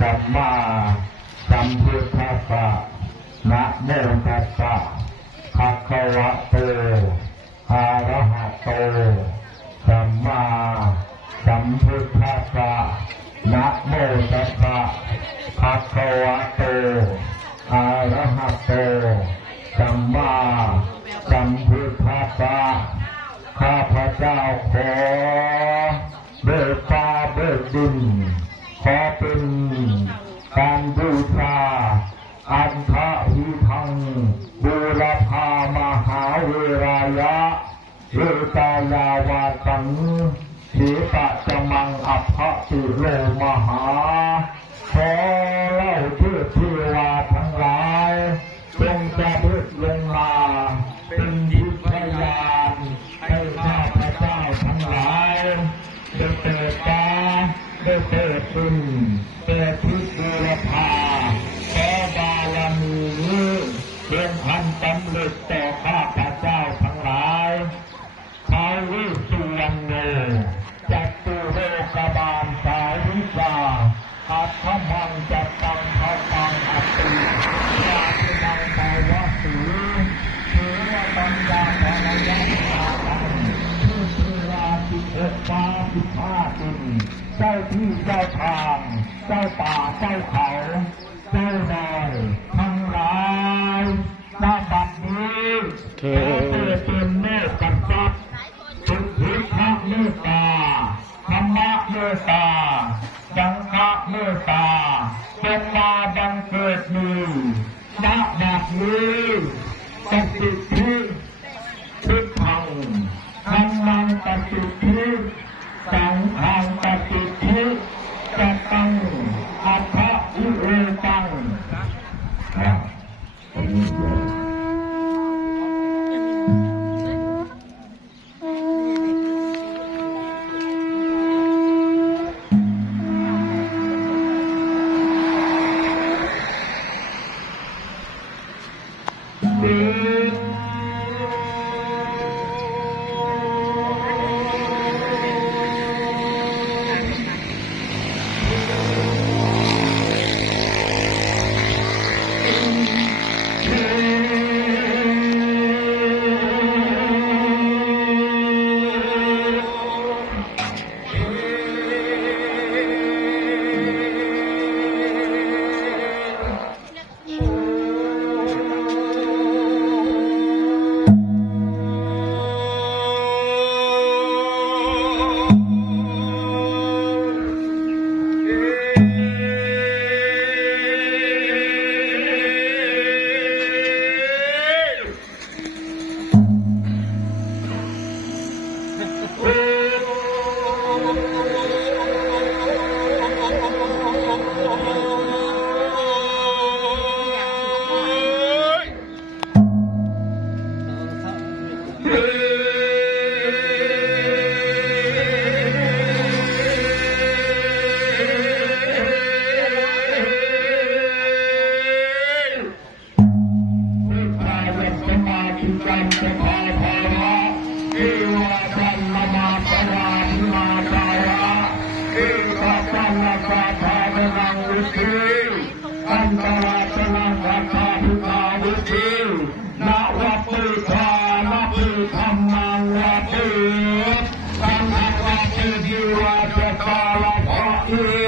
สัมมาสัมพุทธัสสะนะโมตัสสะภะคะวะโตอะระหะโตสัมมาสัมพุทธัสสะนะโมตัสสะภะคะวะโตอะระหะโตสัมมาสัมพุทธัสสะข้าพเจ้าขอ บูชาอันทะหิทังบูรพามหาเวรายะเวตายาวาสังสีปะจมังอัพพะติโลมหาขอเล่าเพื่อเทวาทั้งหลายจงจะเพิดลงมาเป็นดิพยานให้ข้าพระเจ้าทั้งหลายได้เกิดตาได้เกิดขึ้นเกิดพิบูรพา เจ้าที่เจ้าทาง เจ้าป่าเจ้าเขา สมาธิกรรมสภาภาวะเอวาจันมามาปราธิมาจาระเอวาจันนาคาภานังวิธีอันตราชนังราชาภิกาวิธีนาวัปปิทานาปิธรรมังวัปปิสังฆวัปปิดิวาจตาลภะเอ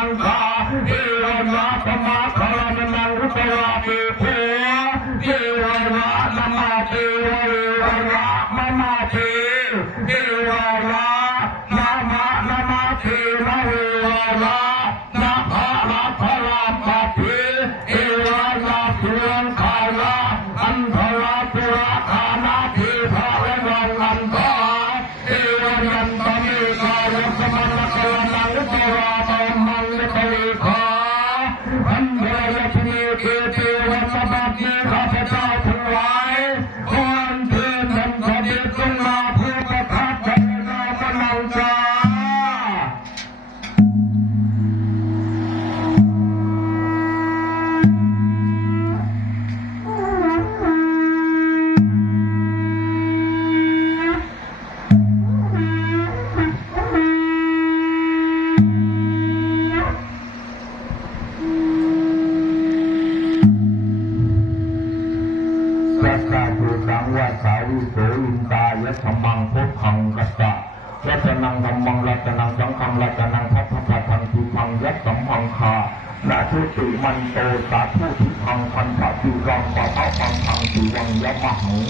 ังคาเอวัานาสมาคารนังรุตวาเมเพเอวันนานามาเทวเอวันนามามาเทเอวันนานามานามเทนเอวันนานาภาลาภาลาภาเทเอวนาเพียาลาอันธา ทุติมันโตสาธุทุพังพันธจุรังปะทะปังพังจุวังยมหัง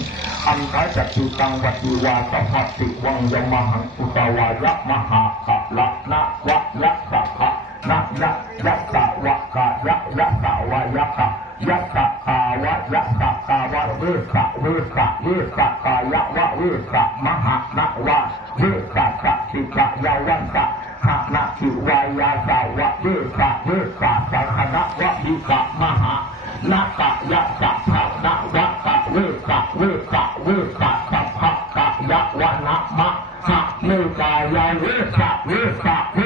อันไรจัจุตังวัตุวาสัพพติวังยมหังอุตวายะมหาสะละนะวะละสะภะนะยะยะสะวะกะยะยะสะวะยะกะยะกะกาวะยะกะกาวะเวสะเวสะเวสะกายะวะเวสะมหะนะวะเวสะกะสิกะยะวันก ขณะทิวายาสาวะเดชะเดชะสังคะวะดิกะมหานาตะยะตะภะนะวะตะเวตะเวตะเวตะตะภะตะยะวะนะมะหะเมตายาเวตะเวตะเว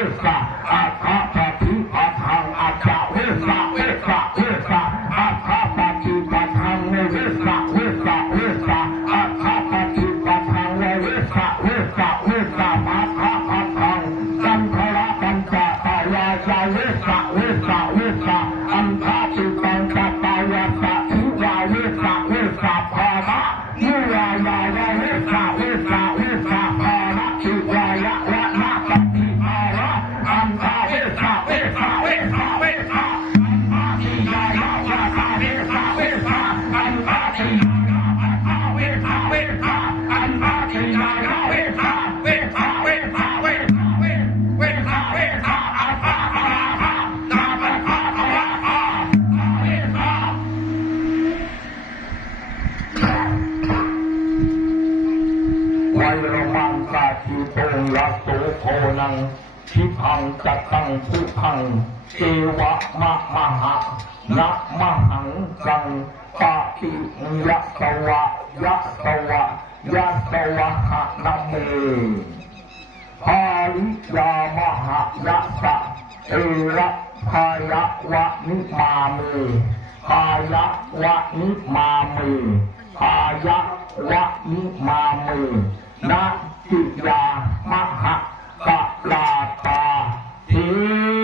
โสโพนังชิพังจัตังผู้พังเอวะมะมหะนะมหังกังปะติยะสวะยะสวะยะสวะหะนะเมปาลิยามหะยะสะเอระพายะวะนิมามเมพายะวะนิมามเมพายะวะนิมามเมนะ จิยามหะกะลาตาที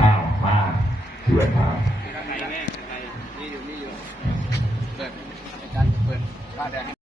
อ้าวมาสวยครับนี่อยู่นี่อยู่เปิดเปิดบ้านแดง